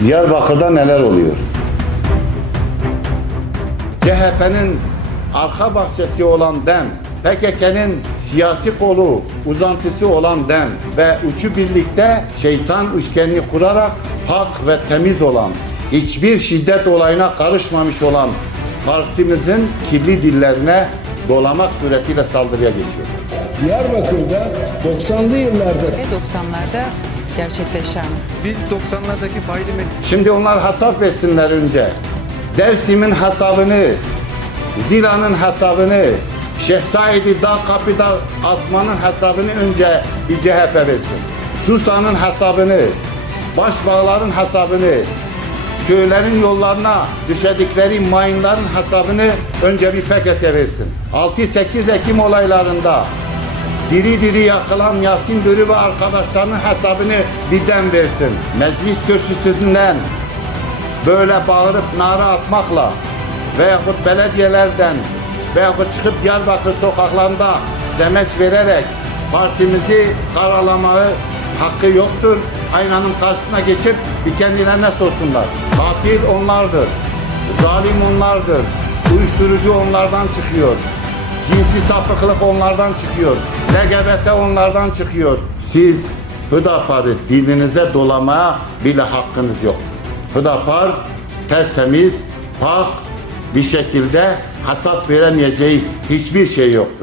Diyarbakır'da neler oluyor? CHP'nin arka bahçesi olan DEM, PKK'nın siyasi kolu, uzantısı olan DEM ve üçü birlikte şeytan üçgenini kurarak hak ve temiz olan, hiçbir şiddet olayına karışmamış olan partimizin kirli dillerine dolamak suretiyle saldırıya geçiyor. Diyarbakır'da 90'lı yıllarda ve 90'larda gerçekleşen Biz 90'lardaki fayda Şimdi onlar hesap versinler önce. Dersim'in hesabını, Zila'nın hesabını, Şehzade Dağ Kapı'da Asman'ın hesabını önce bir CHP versin. Susa'nın hesabını, Başbağların hesabını, köylerin yollarına düşedikleri mayınların hesabını önce bir PKK versin. 6-8 Ekim olaylarında diri diri yakılan Yasin Börü ve arkadaşlarının hesabını birden versin. Meclis kürsüsünden böyle bağırıp nara atmakla veyahut belediyelerden veyahut çıkıp Diyarbakır sokaklarında demeç vererek partimizi karalamayı hakkı yoktur. Aynanın karşısına geçip bir kendilerine sorsunlar. Katil onlardır. Zalim onlardır. Uyuşturucu onlardan çıkıyor. Cinsi sapıklık onlardan çıkıyor. LGBT onlardan çıkıyor. Siz Hüdapar'ı dilinize dolamaya bile hakkınız yok. Hüdapar tertemiz, pak bir şekilde hasat veremeyeceği hiçbir şey yoktur.